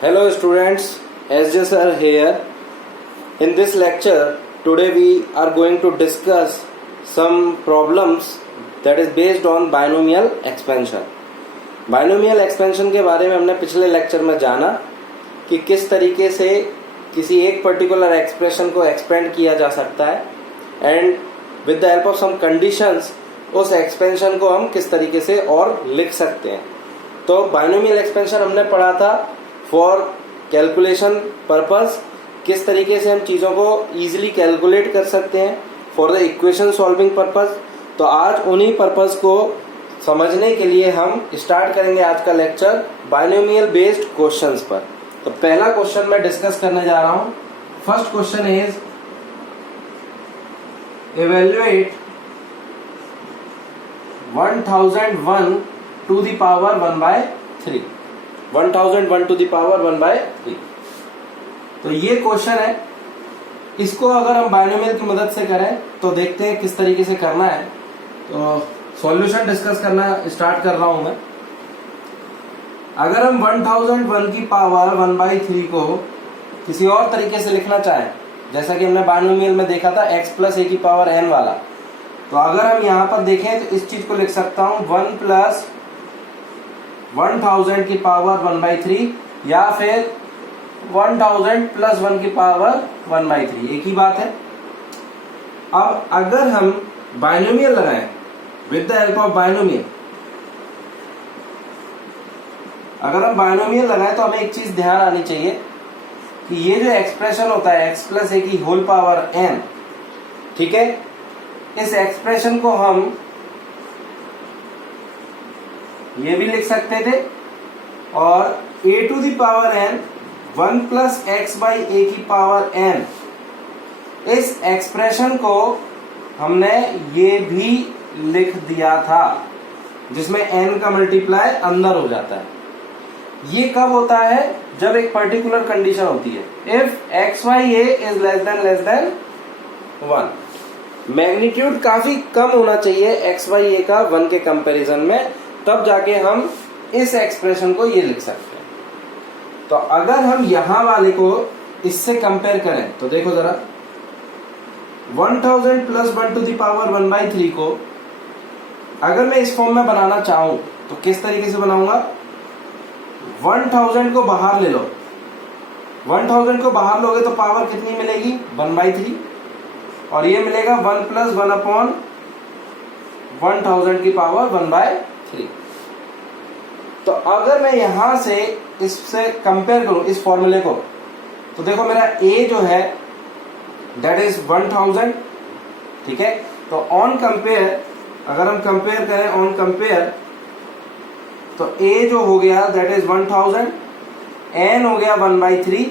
Hello students, SJ sir here. In this lecture, today we are going to discuss some problems that is based on binomial expansion. Binomial expansion के बारे में हमने पिछले lecture में जाना कि किस तरीके से किसी एक पर्टिकुलर एक्सप्रेशन को एक्सपेंड किया जा सकता है and with the help of some conditions उस एक्सपेंशन को हम किस तरीके से और लिख सकते हैं. तो बाइनोमियल एक्सपेंशन हमने पढ़ा था फॉर कैलकुलेशन पर्पस, किस तरीके से हम चीज़ों को इजीली कैलकुलेट कर सकते हैं for the equation solving purpose. तो आज उन्हीं पर्पस को समझने के लिए हम स्टार्ट करेंगे आज का लेक्चर बाइनोमियल बेस्ड क्वेश्चंस पर. तो पहला क्वेश्चन मैं डिस्कस करने जा रहा हूं. First question is evaluate 1001 to the power 1 by 3. 1001 to the power 1 by 3. तो ये क्वेश्चन है. इसको अगर हम बाइनोमियल की मदद से करें तो देखते हैं किस तरीके से करना है. तो सॉल्यूशन डिस्कस करना स्टार्ट कर रहा हूं मैं. अगर हम 1001 की पावर 1 by 3 को किसी और तरीके से लिखना चाहें, जैसा कि हमने बाइनोमियल में देखा था x प्लस ए की पावर n वाला, तो अगर हम यहाँ पर देखें तो इस चीज को लिख सकता हूं 1 प्लस 1000 की पावर 1 by 3 या फिर 1000 प्लस 1 की पावर 1 by 3, एक ही बात है. अब अगर हम बाइनोमियल लगाएं with the help of binomial, अगर हम बाइनोमियल लगाएं तो हमें एक चीज ध्यान आनी चाहिए कि ये जो एक्सप्रेशन होता है x प्लस ए की होल पावर n, ठीक है, इस एक्सप्रेशन को हम ये भी लिख सकते थे और a to the power n 1 plus X by A की पावर n, इस एक्सप्रेशन को हमने ये भी लिख दिया था जिसमें n का मल्टीप्लाई अंदर हो जाता है. ये कब होता है? जब एक पर्टिकुलर कंडीशन होती है. If X Y A is less than 1, magnitude काफी कम होना चाहिए एक्स वाई ए का 1 के कंपैरिजन में, तब जाके हम इस एक्सप्रेशन को ये लिख सकते हैं. तो अगर हम यहां वाले को इससे कंपेयर करें तो देखो जरा, 1000 plus 1 to the power 1 by 3 को अगर मैं इस फॉर्म में बनाना चाहूं तो किस तरीके से बनाऊंगा? 1000 को बाहर ले लो. 1000 को बाहर लोगे तो पावर कितनी मिलेगी? 1 by 3, और ये मिलेगा 1 प्लस 1 अपॉन 1000 की पावर 1 by 3. तो अगर मैं यहां से इससे कंपेयर करूं इस फॉर्मूले को, तो देखो मेरा a जो है दैट इज 1000, ठीक है. तो ऑन कंपेयर, अगर हम कंपेयर करें ऑन कंपेयर, तो a जो हो गया दैट इज 1000, n हो गया 1 by 3,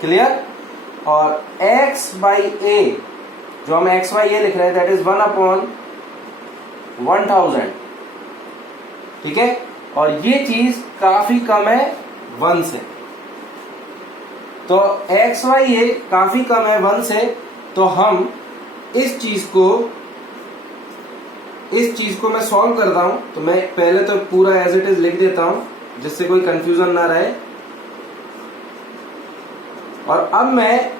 क्लियर, और x by a जो हम x by a लिख रहे हैं दैट इज 1 अपॉन 1000, ठीक है. और ये चीज काफी कम है 1 से, तो x by a काफी कम है 1 से, तो हम इस चीज को मैं सॉल्व करता हूं. तो मैं पहले तो पूरा एज इट इज लिख देता हूं जिससे कोई कंफ्यूजन ना रहे. और अब मैं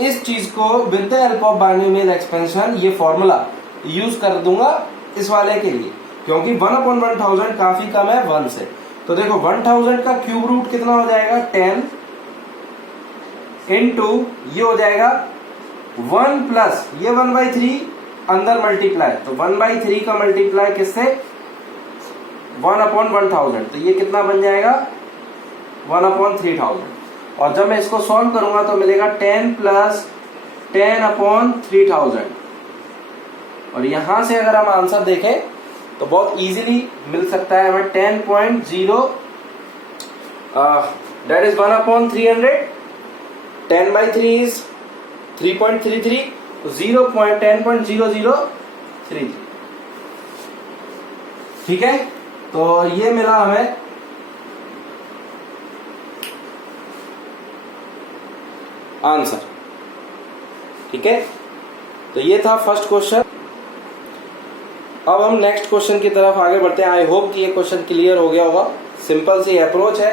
इस चीज को with the help of binomial expansion ये फॉर्मूला यूज कर दूंगा इस वाले के लिए, क्योंकि 1 अपॉन 1000 काफी कम है 1 से. तो देखो 1000 का क्यूब रूट कितना हो जाएगा? 10 इंटू ये हो जाएगा 1 प्लस ये 1 by 3 अंदर मल्टीप्लाई, तो 1 by 3 का मल्टीप्लाई किससे? 1 अपॉन 1000, तो ये कितना बन जाएगा? 1 अपॉन 3000. और जब मैं इसको सॉल्व करूंगा तो मिलेगा 10 प्लस 10 अपॉन 3000. और यहां से अगर हम आंसर देखें तो बहुत इजीली मिल सकता है हमें 10.0, that is 1 upon 300. 10 by 3 is 3.33, तो 10.0033, ठीक है. तो ये मिला हमें आंसर, ठीक है. तो ये था फर्स्ट क्वेश्चन. अब हम नेक्स्ट क्वेश्चन की तरफ आगे बढ़ते हैं. आई होप कि ये क्वेश्चन क्लियर हो गया होगा. सिंपल सी अप्रोच है.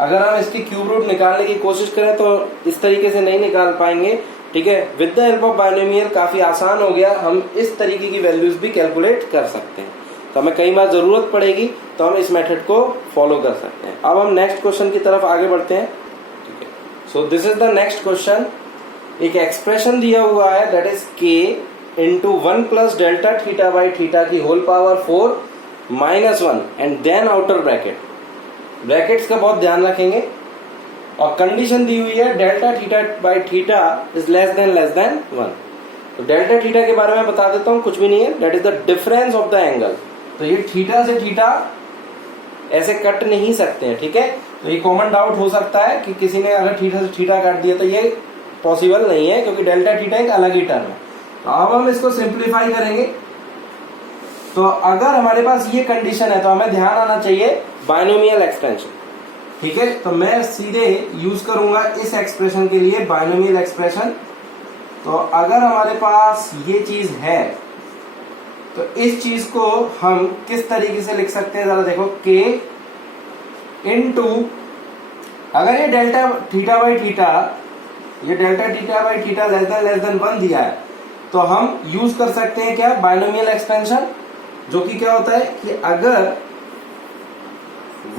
अगर हम इसकी क्यूब रूट निकालने की कोशिश करें तो इस तरीके से नहीं निकाल पाएंगे, ठीक है। With the help of binomial काफी आसान हो गया, हम इस तरीके की वैल्यूज भी कैलकुलेट कर सकते हैं। तो हमें कई बार जरूरत पड़ेगी तो हम इस मेथड को फॉलो कर सकते हैं। अब हम नेक्स्ट क्वेश्चन की तरफ आगे बढ़ते हैं, ठीक है। So this is the next question. एक एक्सप्रेशन दिया हुआ है that is k into 1 plus delta theta by theta की whole power 4 minus 1 and then outer bracket, brackets का बहुत ध्यान रखेंगे, और कंडीशन दी हुई है delta theta by theta is less than 1। तो डेल्टा थीटा के बारे में बता देता हूं, कुछ भी नहीं है, that is the difference of the angle. तो ये थीटा से थीटा ऐसे कट नहीं सकते हैं, ठीक है। तो ये कॉमन डाउट हो सकता है कि किसी ने अगर थीटा से थीटा काट दिया, तो ये पॉसिबल नहीं है क्योंकि डेल्टा थीटा एक अलग ही टर्म है। तो अब हम इसको सिंप्लीफाई करेंगे। तो अगर हमारे पास ये कंडीशन है तो हमें ध्यान आना चाहिए बाइनोमियल एक्सपेंशन, ठीक है। तो मैं सीधे यूज करूंगा इस एक्सप्रेशन के लिए बाइनोमियल एक्सप्रेशन। तो अगर हमारे पास ये चीज है तो इस चीज को हम किस तरीके से लिख सकते हैं, जरा देखो, k इंटू, अगर ये डेल्टा थीटा बाई थीटा, ये delta theta by theta less than 1 दिया है, तो हम यूज कर सकते हैं क्या, बाइनोमियल एक्सपेंशन, जो कि क्या होता है कि अगर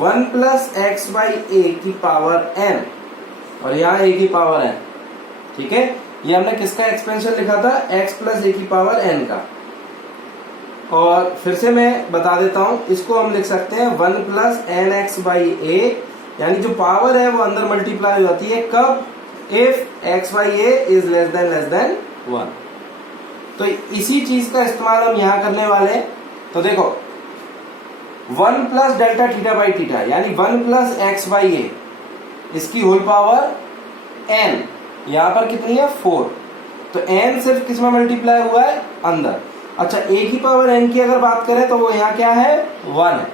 1 प्लस एक्स बाई ए की पावर n और यहाँ a की पावर n, ठीक है। ये हमने किसका एक्सपेंशन लिखा था, x प्लस ए की पावर n का। और फिर से मैं बता देता हूं, इसको हम लिख सकते हैं 1 प्लस एन एक्स बाई ए, यानी जो पावर है वो अंदर मल्टीप्लाई हो जाती है कब, if x by A is less than 1। तो इसी चीज का इस्तेमाल हम यहां करने वाले हैं। तो देखो 1 plus delta theta by theta यानी 1 प्लस एक्स बाई ए, इसकी होल पावर n, यहां पर कितनी है 4। तो n सिर्फ किस में मल्टीप्लाई हुआ है, अंदर। अच्छा, a की पावर n की अगर बात करें तो वो यहाँ क्या है, 1 है।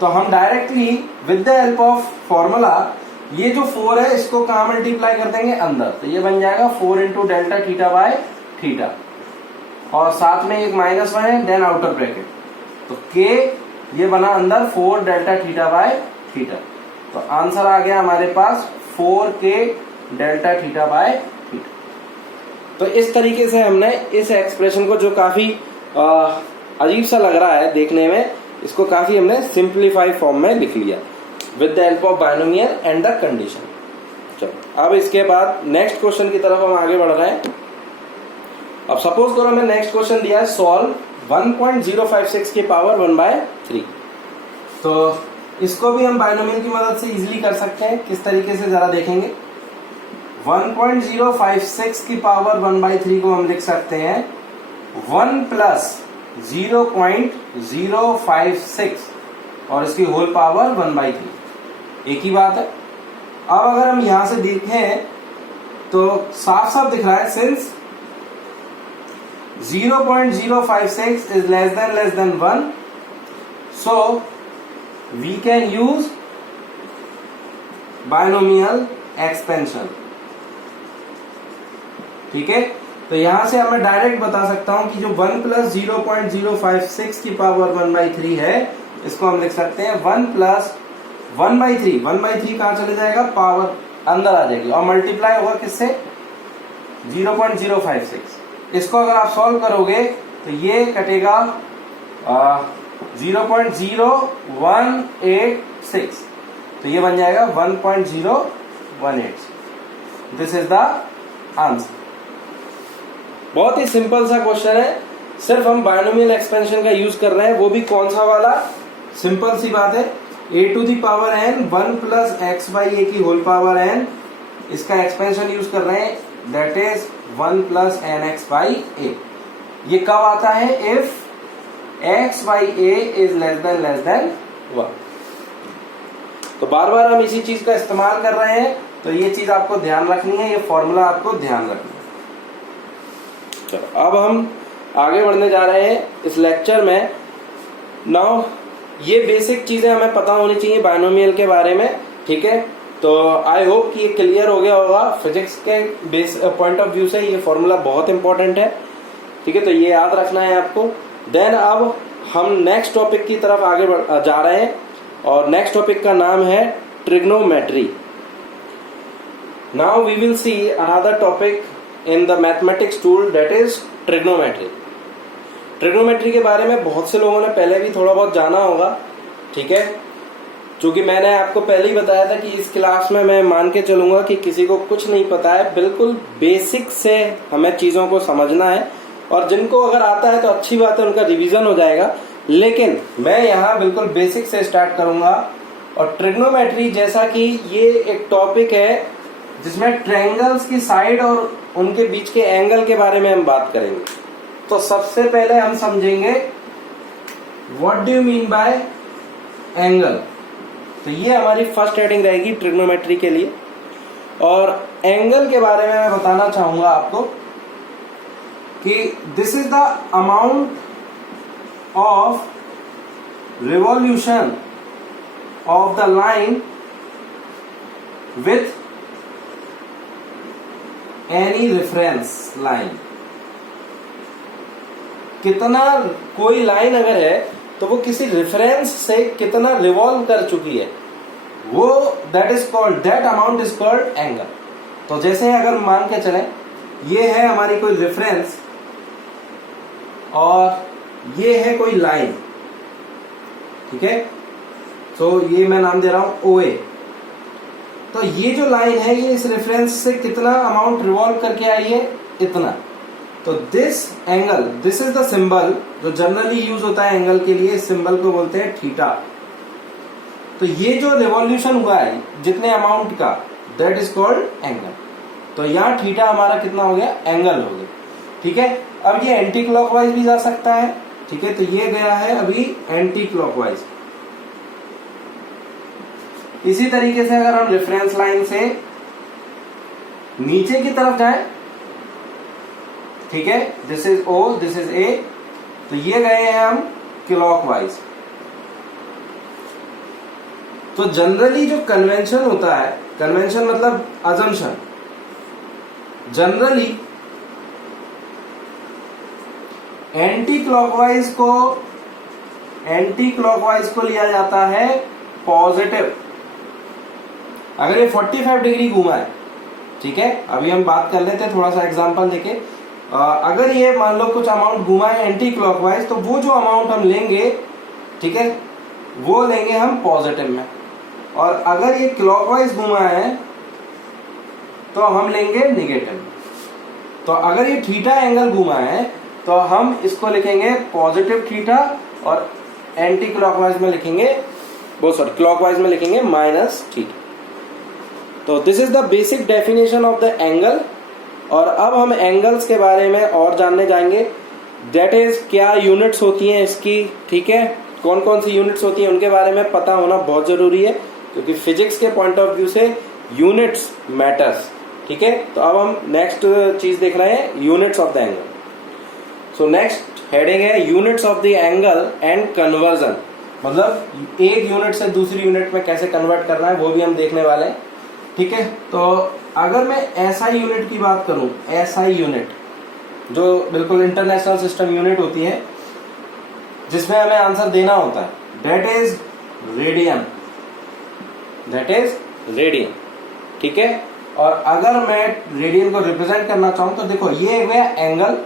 तो हम directly with the help of formula ये जो 4 है इसको कहाँ मल्टीप्लाई कर देंगे, अंदर। तो ये बन जाएगा 4 into delta theta by theta, और साथ में एक -1 है, देन आउटर ब्रैकेट। तो k ये बना अंदर 4 डेल्टा थीटा बाय थीटा। तो आंसर आ गया हमारे पास 4k delta theta by theta. तो इस तरीके से हमने इस एक्सप्रेशन को, जो काफी अजीब सा लग रहा है देखने में, इसको काफी हमने सिंप्लीफाई फॉर्म में लिख लिया with the help of binomial and the condition. चलो अब इसके बाद नेक्स्ट क्वेश्चन की तरफ हम आगे बढ़ रहे हैं। अब सपोज करो मैं नेक्स्ट क्वेश्चन दिया है, सॉल्व 1.056 की पावर 1/3। तो इसको भी हम बाइनोमियल की मदद से इजीली कर सकते हैं। किस तरीके से जरा देखेंगे। 1.056 की पावर 1/3 को हम लिख सकते हैं 1 प्लस 0.056 और इसकी होल पावर 1/3, एक ही बात है। अब अगर हम यहां से देखें तो साफ साफ दिख रहा है, since 0.056 is less than 1, so we can use binomial expansion, ठीक है। तो यहां से मैं डायरेक्ट बता सकता हूं कि जो 1 प्लस 0.056 की पावर 1/3 है, इसको हम लिख सकते हैं 1 प्लस 1/3। 1/3 कहां चले जाएगा, पावर अंदर आ जाएगी, और मल्टीप्लाई होगा किससे, 0.056। इसको अगर आप सॉल्व करोगे तो ये कटेगा 0.0186, तो ये बन जाएगा 1.018। This is the answer. बहुत ही सिंपल सा क्वेश्चन है, सिर्फ हम बाइनोमियल एक्सपेंशन का यूज कर रहे हैं, वो भी कौन सा वाला, सिंपल सी बात है, a to the power n 1 plus X by A की होल पावर n, इसका एक्सपेंशन यूज कर रहे हैं, that is 1 plus N X by A. ये कब आता है, if x by A is less than 1। तो बार बार हम इसी चीज का इस्तेमाल कर रहे हैं, तो ये चीज आपको ध्यान रखनी है, ये फॉर्मूला आपको ध्यान रखना है। चलो अब हम आगे बढ़ने जा रहे हैं इस लेक्चर में। नाउ ये बेसिक चीजें हमें पता होनी चाहिए बाइनोमियल के बारे में, ठीक है। तो आई होप कि ये क्लियर हो गया होगा। फिजिक्स के बेस पॉइंट ऑफ व्यू से ये फॉर्मूला बहुत इंपॉर्टेंट है, ठीक है। तो ये याद रखना है आपको। देन अब हम नेक्स्ट टॉपिक की तरफ आगे जा रहे हैं, और नेक्स्ट टॉपिक का नाम है trigonometry. Now we will see another topic in the mathematics tool, that is trigonometry. Trigonometry के बारे में बहुत से लोगों ने पहले भी थोड़ा बहुत जाना होगा, ठीक है, क्योंकि मैंने आपको पहले ही बताया था कि इस क्लास में मैं मान के चलूंगा कि किसी को कुछ नहीं पता है, बिल्कुल बेसिक से हमें चीजों को समझना है, और जिनको अगर आता है तो अच्छी बात है, उनका रिवीजन हो जाएगा। लेकिन मैं यहाँ बिल्कुल बेसिक से स्टार्ट करूंगा। और ट्रिग्नोमेट्री जैसा कि ये एक टॉपिक है जिसमें ट्रायंगल्स की साइड और उनके बीच के एंगल के बारे में हम बात करेंगे। तो सबसे पहले हम समझेंगे what do you mean by angle. तो ये हमारी फर्स्ट हेडिंग रहेगी ट्रिग्नोमेट्री के लिए। और एंगल के बारे में मैं बताना चाहूंगा आपको कि this is the amount of revolution of the line with any reference line. कितना कोई लाइन अगर है तो वो किसी रेफरेंस से कितना रिवॉल्व कर चुकी है, वो that is called, that amount is called angle. तो जैसे अगर मान के चलें ये है हमारी कोई रेफरेंस और ये है कोई लाइन, ठीक है, तो ये मैं नाम दे रहा हूं OA। तो ये जो लाइन है ये इस रेफरेंस से कितना अमाउंट रिवॉल्व करके आई है, इतना। तो this angle, this is the symbol जो जनरली यूज होता है एंगल के लिए, इस सिंबल को बोलते हैं थीटा। तो ये जो रिवॉल्यूशन हुआ है जितने अमाउंट का, दैट इज कॉल्ड एंगल। तो यहाँ थीटा हमारा कितना हो गया, एंगल हो गया, ठीक है। अब ये एंटी क्लॉकवाइज भी जा सकता है, ठीक है, तो ये गया है अभी एंटी क्लॉकवाइज। इसी तरीके से अगर हम रेफरेंस लाइन से नीचे की तरफ जाएं, ठीक है, this is O, this is A, तो ये गए हैं हम क्लॉकवाइज। तो जनरली जो कन्वेंशन होता है, कन्वेंशन मतलब अजम्पशन, जनरली एंटी क्लॉकवाइज को लिया जाता है पॉजिटिव। अगर ये 45 डिग्री घूमा है, ठीक है, अभी हम बात कर लेते हैं थोड़ा सा एग्जांपल देके। अगर ये मान लो कुछ अमाउंट घुमा है एंटी क्लॉकवाइज, तो वो जो अमाउंट हम लेंगे, ठीक है, वो लेंगे हम पॉजिटिव में। और अगर ये क्लॉकवाइज घुमा है तो हम लेंगे नेगेटिव। तो अगर ये थीटा एंगल घुमा है तो हम इसको लिखेंगे पॉजिटिव थीटा, और एंटी क्लॉकवाइज में लिखेंगे, वो सॉरी क्लॉकवाइज में लिखेंगे माइनस थीटा। तो this is the basic definition of the angle. और अब हम एंगल्स के बारे में और जानने जाएंगे, दैट इज क्या यूनिट्स होती हैं इसकी, ठीक है, कौन कौन सी यूनिट्स होती हैं उनके बारे में पता होना बहुत जरूरी है, क्योंकि फिजिक्स के पॉइंट ऑफ व्यू से यूनिट्स मैटर्स, ठीक है। तो अब हम नेक्स्ट चीज देख रहे हैं, units of the angle. So next heading है units of the angle and conversion, मतलब एक यूनिट से दूसरी यूनिट में कैसे कन्वर्ट करना है वो भी हम देखने वाले हैं, ठीक है। तो अगर मैं SI यूनिट की बात करूं, SI यूनिट जो बिल्कुल इंटरनेशनल सिस्टम यूनिट होती है जिसमें हमें आंसर देना होता है, that is radian, that is radian, ठीक है। और अगर मैं रेडियन को रिप्रेजेंट करना चाहूं तो देखो ये गया एंगल,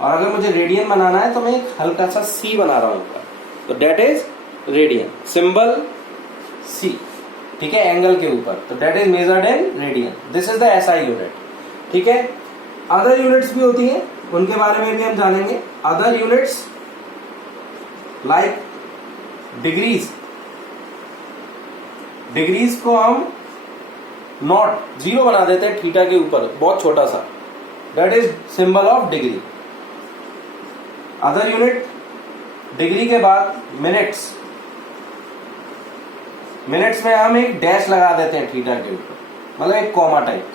और अगर मुझे रेडियन बनाना है तो मैं एक हल्का सा C बना रहा हूं, तो that is radian, symbol C, ठीक है, एंगल के ऊपर। तो that is measured in radian, this is the SI unit, ठीक है। अदर यूनिट्स भी होती हैं, उनके बारे में भी हम जानेंगे। Other units like degrees, degrees को हम नॉट, 0 बना देते हैं थीटा के ऊपर, बहुत छोटा सा, that is symbol of degree. Other unit degree के बाद मिनट्स, मिनट्स में हम एक डैश लगा देते हैं थीटा के ऊपर, मतलब एक कॉमा टाइप।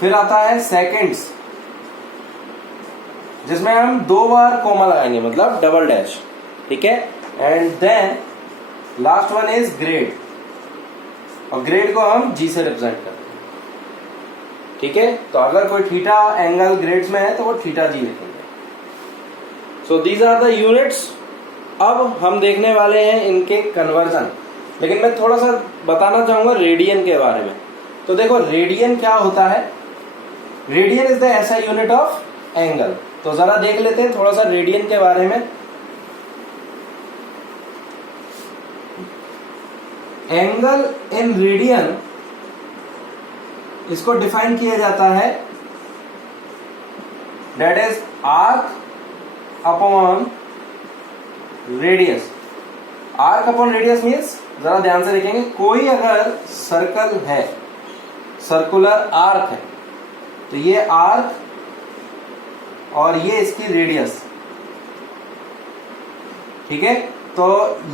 फिर आता है सेकंड्स, जिसमें हम 2 बार कॉमा लगाएंगे, मतलब डबल डैश, ठीक है। And then last one is grade, और ग्रेड को हम G से रिप्रेजेंट करते हैं, ठीक है। तो अगर कोई थीटा एंगल ग्रेड्स में है तो वो थीटा G लिखेंगे। So these are the units. अब हम देखने वाले हैं इनके कन्वर्जन। लेकिन मैं थोड़ा सा बताना चाहूंगा रेडियन के बारे में। तो देखो रेडियन क्या होता है, radian is the SI unit of angle. तो जरा देख लेते हैं थोड़ा सा रेडियन के बारे में। एंगल इन रेडियन, इसको डिफाइन किया जाता है that is arc upon radius. Arc upon radius means, जरा ध्यान से देखेंगे, कोई अगर सर्कल है, सर्कुलर आर्क है, तो ये आर्क और ये इसकी रेडियस, ठीक है। तो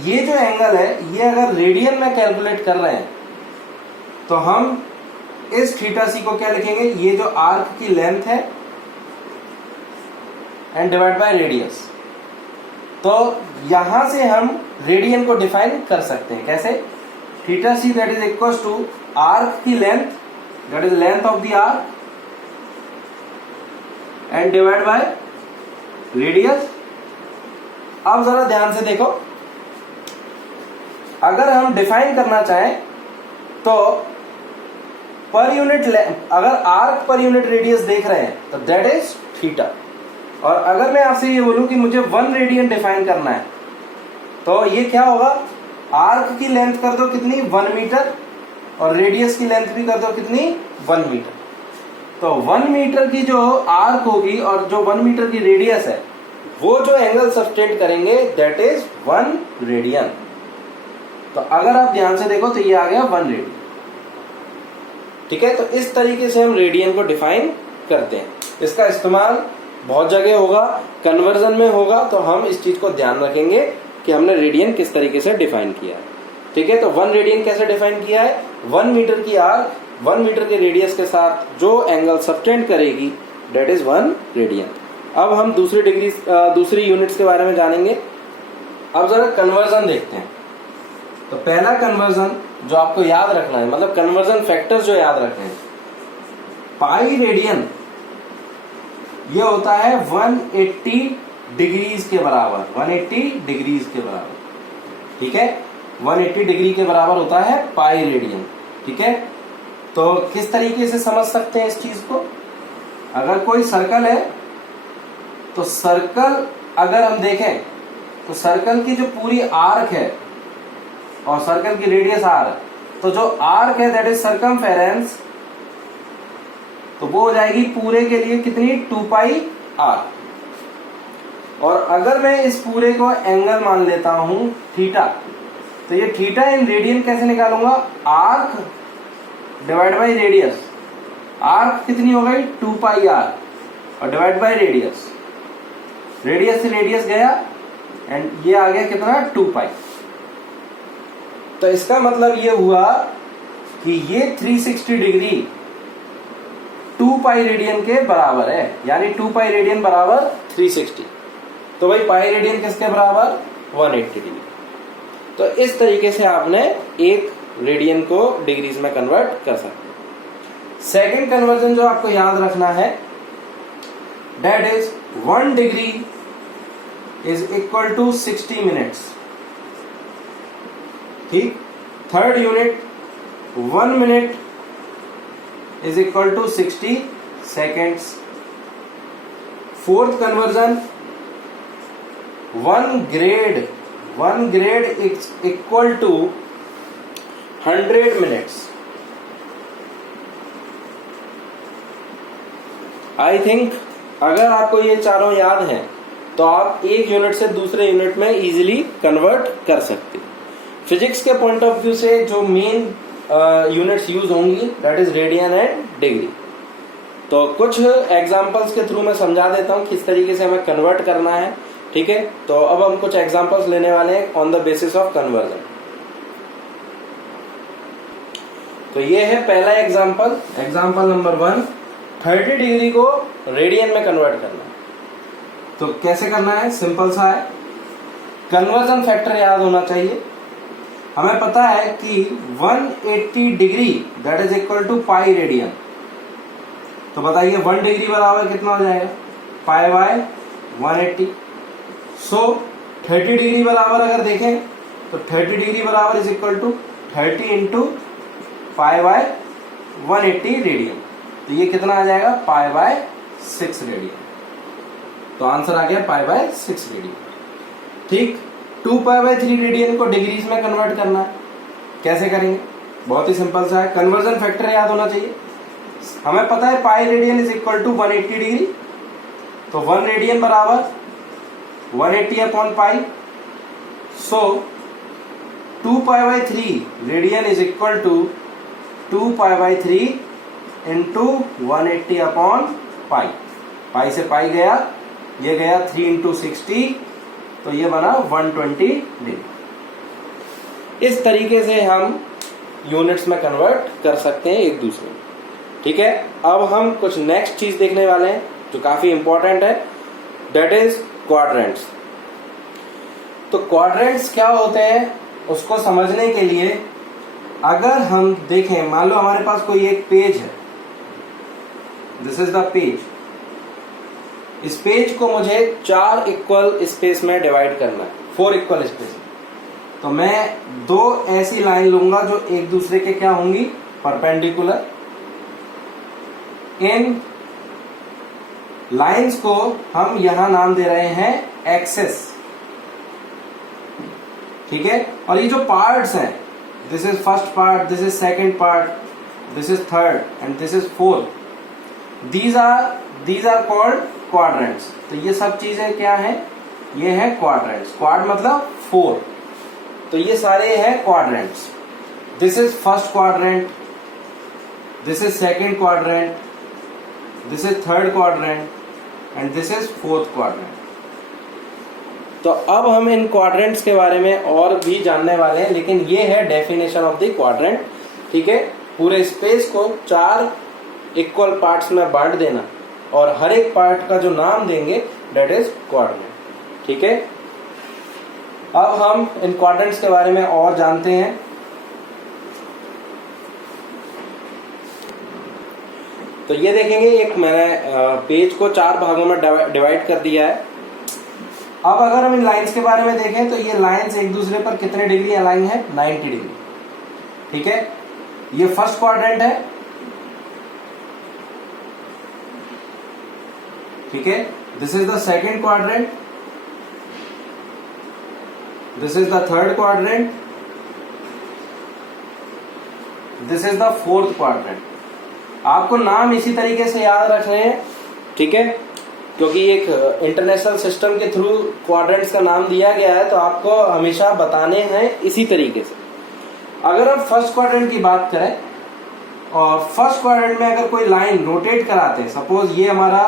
ये जो एंगल है, ये अगर रेडियन में कैलकुलेट कर रहे हैं तो हम इस थीटा सी को क्या लिखेंगे, ये जो आर्क की लेंथ है एंड डिवाइड बाय रेडियस। तो यहां से हम रेडियन को डिफाइन कर सकते हैं कैसे, theta C that is equal to arc की length, that is length of the arc and divide by radius. अब जरा ध्यान से देखो, अगर हम डिफाइन करना चाहें तो पर यूनिट, अगर आर्क पर यूनिट रेडियस देख रहे हैं तो दैट इज थीटा। और अगर मैं आपसे ये बोलूं कि मुझे 1 रेडियन डिफाइन करना है, तो ये क्या होगा, आर्क की लेंथ कर दो कितनी, 1 मीटर, और रेडियस की लेंथ भी कर दो कितनी, 1 मीटर। तो 1 मीटर की जो आर्क होगी और जो 1 मीटर की रेडियस है, वो जो एंगल सब्सटेंड करेंगे दैट इज 1 रेडियन। तो अगर आप ध्यान से देखो तो ये आ गया 1 रेडियन, ठीक है। तो इस तरीके से हम रेडियन को डिफाइन करते हैं। इसका इस्तेमाल बहुत जगह होगा, कन्वर्जन में होगा, तो हम इस चीज को ध्यान रखेंगे कि हमने रेडियन किस तरीके से डिफाइन किया है, ठीक है। तो 1 रेडियन कैसे डिफाइन किया है, 1 मीटर की आर्क 1 मीटर के रेडियस के साथ जो एंगल सब्टेंड करेगी दैट इज 1 रेडियन। अब हम दूसरी यूनिट्स के बारे में जानेंगे। अब जरा कन्वर्जन देखते हैं। तो पहला कन्वर्जन जो आपको याद रखना है, मतलब कन्वर्जन फैक्टर्स जो याद रखने हैं, पाई रेडियन ये होता है 180 डिग्रीज के बराबर, 180 डिग्रीज के बराबर, ठीक है। 180 डिग्री के बराबर होता है पाई रेडियन, ठीक है। तो किस तरीके से समझ सकते हैं इस चीज को, अगर कोई सर्कल है तो सर्कल अगर हम देखें तो सर्कल की जो पूरी आर्क है और सर्कल की रेडियस आर, तो जो आर्क है दैट इज सर्कमफेरेंस, तो वो हो जाएगी पूरे के लिए कितनी, 2 पाई आर। और अगर मैं इस पूरे को एंगल मान लेता हूं थीटा, तो ये थीटा इन रेडियन कैसे निकालूंगा, arc divide by radius. Arc कितनी हो गई, 2 पाई आर, और डिवाइड बाई रेडियस, रेडियस से रेडियस गया एंड ये आ गया कितना, 2 पाई। तो इसका मतलब ये हुआ कि ये 360 डिग्री 2 पाई रेडियन के बराबर है, यानी 2 पाई रेडियन बराबर 360। तो भाई पाई रेडियन किसके बराबर, 180 डिग्री। तो इस तरीके से आपने एक रेडियन को डिग्रीज में कन्वर्ट कर सकते। सेकंड कन्वर्जन जो आपको याद रखना है that is 1 degree is equal to 60 minutes, ठीक। Third unit 1 minute is equal to 60 seconds. Fourth conversion 1 grade is equal to 100 minutes. I think अगर आपको ये चारों याद हैं तो आप एक यूनिट से दूसरे यूनिट में इजीली कन्वर्ट कर सकते। फिजिक्स के पॉइंट ऑफ व्यू से जो मेन यूनिट्स यूज होंगी that is radian and degree. तो कुछ एग्जांपल्स के थ्रू मैं समझा देता हूं किस तरीके से हमें कन्वर्ट करना है, ठीक है। तो अब हम कुछ एग्जांपल्स लेने वाले हैं on the basis of conversion. तो ये है पहला एग्जांपल, एग्जांपल नंबर 1, 30 डिग्री को रेडियन में कन्वर्ट करना है। तो कैसे करना है, सिंपल सा है, कन्वर्जन फैक्टर याद होना चाहिए। हमें पता है कि 180 degree that is equal to pi radian. तो बताइए 1 डिग्री बराबर कितना हो जाएगा, पाई बाय 180। सो 30 डिग्री बराबर अगर देखें तो 30 डिग्री बराबर is equal to 30 into pi by 180 radian. तो ये कितना आ जाएगा, पाई बाय 6 रेडियन। तो आंसर आ गया पाई बाय 6 रेडियन। ठीक, 2 पाई बाय 3 रेडियन को डिग्रीज में कन्वर्ट करना है। कैसे करेंगे, बहुत ही सिंपल सा है, कन्वर्जन फैक्टर याद होना चाहिए। हमें पता है pi radian is equal to 180 degree, तो 1 रेडियन बराबर 180 upon pi. So 2 pi by 3 radian is equal to 2 pi by 3 into 180 upon pi. Pi से पाई गया, ये गया 3 इंटू 60, तो ये बना 120 डिग्री। इस तरीके से हम यूनिट्स में कन्वर्ट कर सकते हैं एक दूसरे में। ठीक है, अब हम कुछ नेक्स्ट चीज देखने वाले हैं जो काफी इंपॉर्टेंट है, दैट इज क्वाड्रेंट्स। तो क्वाड्रेंट्स क्या होते हैं उसको समझने के लिए अगर हम देखें, मान लो हमारे पास कोई एक पेज है, दिस इज द पेज। इस पेज को मुझे 4 इक्वल स्पेस में डिवाइड करना है, 4 इक्वल स्पेस। तो मैं 2 ऐसी लाइन लूंगा जो एक दूसरे के क्या होंगी, परपेंडिकुलर। इन लाइंस को हम यहां नाम दे रहे हैं एक्सेस। ठीक है, और ये जो पार्ट्स हैं, this is first part, this is second part, this is third and this is fourth. These are called quadrants. तो ये सब चीजें क्या हैं, ये है क्वाड्रेंट्स। क्वाड मतलब 4, तो ये सारे हैं quadrants. This is first quadrant, this is second quadrant, this is third quadrant and this is fourth quadrant. तो अब हम इन क्वाड्रेंट्स के बारे में और भी जानने वाले हैं, लेकिन ये है डेफिनेशन ऑफ द क्वाड्रेंट। ठीक है, पूरे स्पेस को 4 इक्वल पार्ट्स में बांट देना और हर एक पार्ट का जो नाम देंगे दैट इज क्वाड्रेंट। ठीक है, अब हम इन क्वाड्रेंट्स के बारे में और जानते हैं। तो ये देखेंगे, एक मैंने पेज को 4 भागों में डिवाइड कर दिया है। अब अगर हम इन लाइंस के बारे में देखें तो ये लाइंस एक दूसरे पर कितने डिग्री अलाइन है, 90 डिग्री। ठीक है, ये फर्स्ट क्वाड्रेंट है। ठीक है, this is the second quadrant, this is the third quadrant, this is the fourth quadrant. आपको नाम इसी तरीके से याद रखने हैं। ठीक है, क्योंकि एक इंटरनेशनल सिस्टम के थ्रू क्वाड्रेंट्स का नाम दिया गया है, तो आपको हमेशा बताने हैं इसी तरीके से। अगर हम फर्स्ट क्वाड्रेंट की बात करें और फर्स्ट क्वाड्रेंट में अगर कोई लाइन रोटेट कराते हैं, सपोज ये हमारा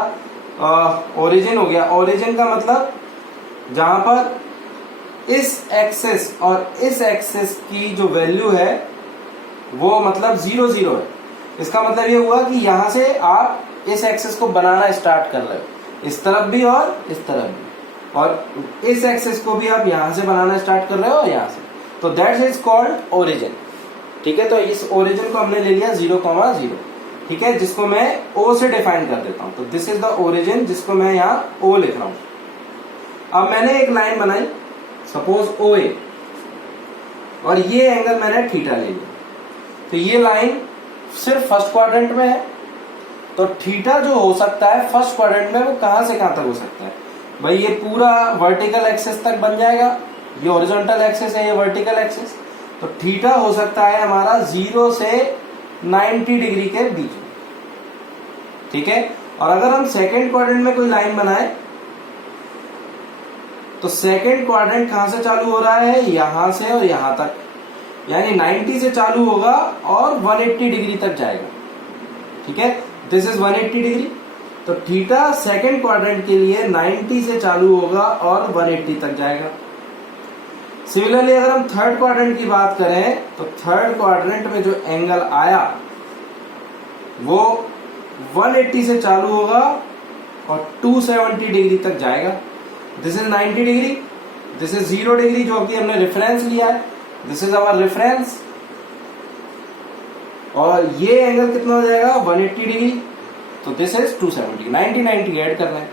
ओरिजिन हो गया। ओरिजिन का मतलब जहां पर इस एक्सिस और इस एक्सिस की जो वैल्यू है वो मतलब 0 0 है। इसका मतलब ये हुआ कि यहां से आप इस एक्सिस को बनाना स्टार्ट कर रहे हो, इस तरफ भी और इस तरफ भी, और इस एक्सिस को भी आप यहां से बनाना स्टार्ट कर रहे हो यहां से। तो दैट इज कॉल्ड ओरिजिन। ठीक है, तो इस ओरिजिन को हमने ले लिया 0,0। ठीक है, जिसको मैं O से डिफाइन कर देता हूं। तो दिस इज द ओरिजिन, जिसको मैं यहाँ O लिख रहा हूं। अब मैंने एक लाइन बनाई, सपोज OA, और ये एंगल मैंने थीटा ले लिया। तो ये लाइन सिर्फ फर्स्ट क्वाड्रेंट में है, तो थीटा जो हो सकता है फर्स्ट क्वाड्रेंट में वो कहां से कहां तक हो सकता है भाई, ये पूरा वर्टिकल एक्सिस तक बन जाएगा। ये हॉरिजॉन्टल एक्सिस है, ये वर्टिकल एक्सिस। तो थीटा हो सकता है हमारा 0 से 90 डिग्री के बीच में। ठीक है, और अगर हम सेकेंड क्वाड्रेंट में कोई लाइन बनाए तो सेकेंड क्वाड्रेंट कहां से चालू हो रहा है, यहां से और यहां तक, यानी 90 से चालू होगा और 180 डिग्री तक जाएगा। ठीक है, दिस इज 180 डिग्री। तो थीटा सेकेंड क्वाड्रेंट के लिए 90 से चालू होगा और 180 तक जाएगा। सिमिलरली अगर हम थर्ड क्वाड्रेंट की बात करें तो थर्ड क्वाड्रेंट में जो एंगल आया वो 180 से चालू होगा और 270 डिग्री तक जाएगा। This is 90 degree, this is 0 degree जो कि हमने रेफरेंस लिया है, दिस इज आवर रेफरेंस। और ये एंगल कितना हो जाएगा 180 डिग्री, तो दिस इज 270, 90 ऐड करना है।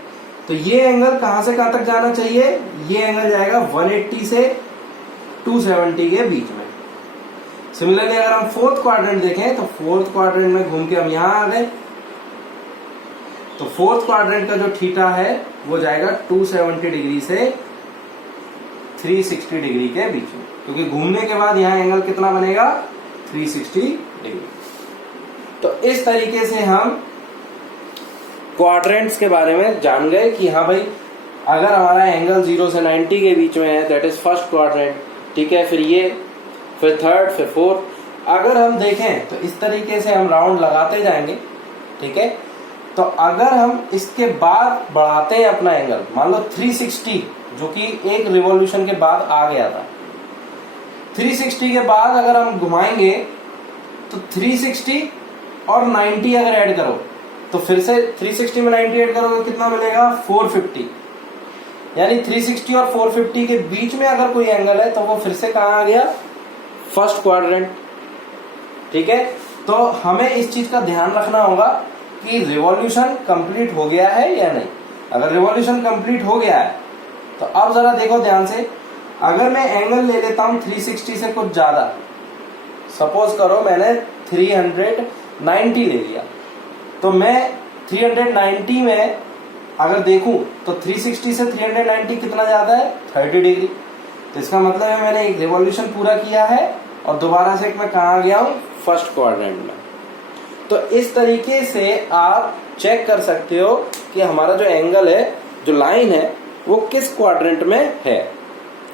तो ये एंगल कहां से कहां तक जाना चाहिए, ये एंगल जाएगा 180 से 270 के बीच में। सिमिलरली अगर हम फोर्थ क्वाड्रेंट देखें तो फोर्थ क्वाड्रेंट में घूम के हम यहां आ गए, तो फोर्थ क्वाड्रेंट का जो थीटा है वो जाएगा 270 डिग्री से 360 डिग्री के बीच में, क्योंकि घूमने के बाद यहां एंगल कितना बनेगा 360 डिग्री। तो इस तरीके से हम क्वाड्रेंट्स के बारे में जान गए कि हाँ भाई, अगर हमारा एंगल 0 से 90 के बीच में है दैट इज फर्स्ट क्वाड्रेंट, ठीक है, फिर ये, फिर थर्ड, फिर फोर्थ। अगर हम देखें तो इस तरीके से हम राउंड लगाते जाएंगे, ठीक है। तो अगर हम इसके बाद बढ़ाते हैं अपना एंगल, मान लो 360, जो कि एक रिवॉल्यूशन के बाद आ गया था, 360 के बाद अगर हम घुमाएंगे तो 360 और 90 अगर ऐड करो तो फिर से 360 में 90 ऐड करोगे कितना मिलेगा 450। यानी 360 और 450 के बीच में अगर कोई एंगल है तो वो फिर से कहां आ गया, फर्स्ट क्वाड्रेंट, ठीक है। तो हमें इस चीज का ध्यान रखना होगा कि रिवॉल्यूशन कंप्लीट हो गया है या नहीं। अगर रिवॉल्यूशन कंप्लीट हो गया है तो अब जरा देखो ध्यान से, अगर मैं एंगल ले लेता हूं 360 से कुछ ज्यादा, सपोज करो मैंने 390 ले लिया, तो मैं 390 में अगर देखूं तो 360 से 390 कितना ज्यादा है 30 डिग्री। तो इसका मतलब है मैंने एक रिवॉल्यूशन पूरा किया है और दोबारा से मैं कहां आ गया हूं, फर्स्ट क्वाड्रेंट में। तो इस तरीके से आप चेक कर सकते हो कि हमारा जो एंगल है, जो लाइन है, वो किस क्वाड्रेंट में है,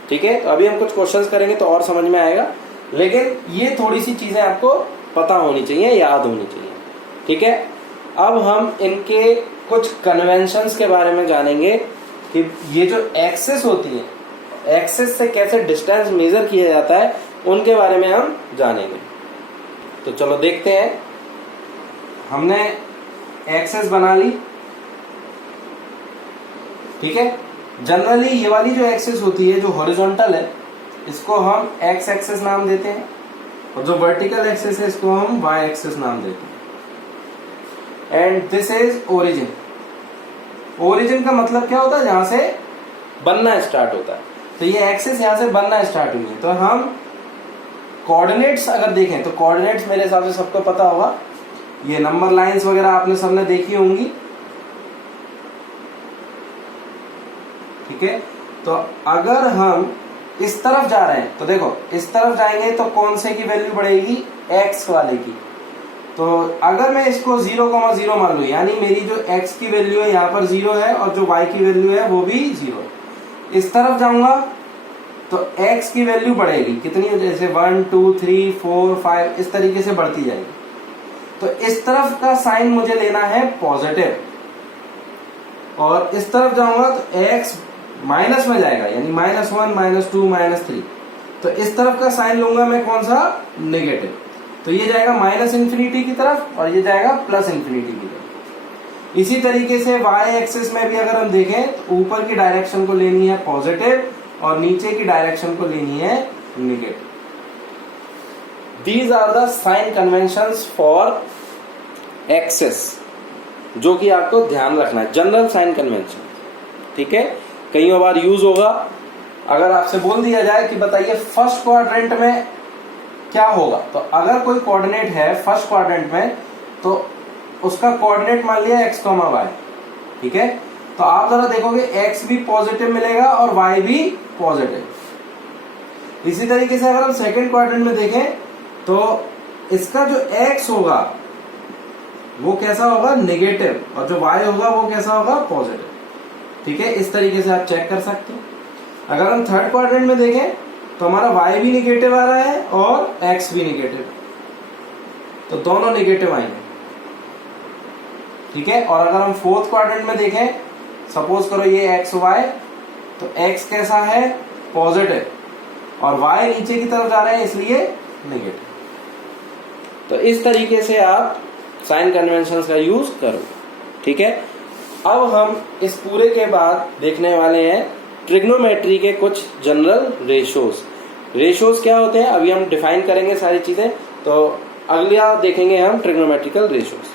ठीक है। तो अभी हम कुछ क्वेश्चंस करेंगे तो और समझ में आएगा, लेकिन ये थोड़ी सी चीजें आपको पता होनी चाहिए, याद होनी चाहिए, ठीक है। अब हम इनके कुछ कन्वेंशंस के बारे में जानेंगे कि ये जो एक्सिस होती है, एक्सिस से कैसे डिस्टेंस मेजर किया जाता है, उनके बारे में हम जानेंगे। तो चलो देखते हैं। हमने एक्सिस बना ली, ठीक है। जनरली ये वाली जो एक्सिस होती है, जो हॉरिजॉन्टल है, इसको हम एक्स एक्सिस नाम देते हैं, और जो वर्टिकल एक्सिस है इसको हम वाई एक्सिस नाम देते हैं। And this is origin. Origin का मतलब क्या होता है, जहां से बनना स्टार्ट होता है। तो ये एक्सिस यहां से बनना स्टार्ट हुई है। तो हम कोऑर्डिनेट्स अगर देखें तो कोऑर्डिनेट्स मेरे हिसाब से सबको पता होगा, ये नंबर लाइंस वगैरह आपने सबने देखी होंगी, ठीक है। तो अगर हम इस तरफ जा रहे हैं तो देखो, इस तरफ जाएंगे तो कौन से की वैल्यू बढ़ेगी, एक्स वाले की। तो अगर मैं इसको 0,0 मान लू, यानी मेरी जो x की वैल्यू है यहाँ पर 0 है और जो y की वैल्यू है वो भी 0 है। इस तरफ जाऊंगा तो x की वैल्यू बढ़ेगी, कितनी, जैसे 1 2 3 4 5 इस तरीके से बढ़ती जाएगी। तो इस तरफ का साइन मुझे लेना है पॉजिटिव, और इस तरफ जाऊंगा तो x माइनस में जाएगा, यानी -1 -2 -3। तो इस तरफ का साइन लूंगा मैं कौन सा, नेगेटिव। तो ये जाएगा -∞ की तरफ और ये जाएगा +∞ की तरफ। इसी तरीके से y एक्सिस में भी अगर हम देखें तो ऊपर की डायरेक्शन को लेनी है पॉजिटिव और नीचे की डायरेक्शन को लेनी है negative. These are the sign conventions for axis, जो कि आपको ध्यान रखना है, जनरल साइन कन्वेंशन, ठीक है। कई बार यूज होगा, अगर आपसे बोल दिया जाए कि बताइए फर्स्ट क्वाड्रेंट में क्या होगा, तो अगर कोई कोऑर्डिनेट है फर्स्ट क्वाड्रेंट में तो उसका कोऑर्डिनेट मान लिया x, y, ठीक है। तो आप जरा देखोगे x भी पॉजिटिव मिलेगा और y भी पॉजिटिव। इसी तरीके से अगर हम सेकंड क्वाड्रेंट में देखें तो इसका जो x होगा वो कैसा होगा, नेगेटिव, और जो y होगा वो कैसा होगा, पॉजिटिव, ठीक है। इस तरीके से आप चेक कर सकते हैं। अगर हम थर्ड क्वाड्रेंट में देखें तो हमारा y भी निगेटिव आ रहा है और x भी निगेटिव, तो दोनों निगेटिव आएंगे, ठीक है। और अगर हम फोर्थ क्वाड्रेंट में देखें, सपोज करो ये x y, तो x कैसा है, पॉजिटिव, और y नीचे की तरफ जा रहे हैं इसलिए नेगेटिव। तो इस तरीके से आप साइन कन्वेंशंस का यूज करो, ठीक है। अब हम इस पूरे के बाद देखने वाले हैं ट्रिग्नोमेट्री के कुछ जनरल रेशोज। रेशोज क्या होते हैं अभी हम डिफाइन करेंगे सारी चीजें, तो अगला देखेंगे हम ट्रिग्नोमेट्रिकल रेशोज।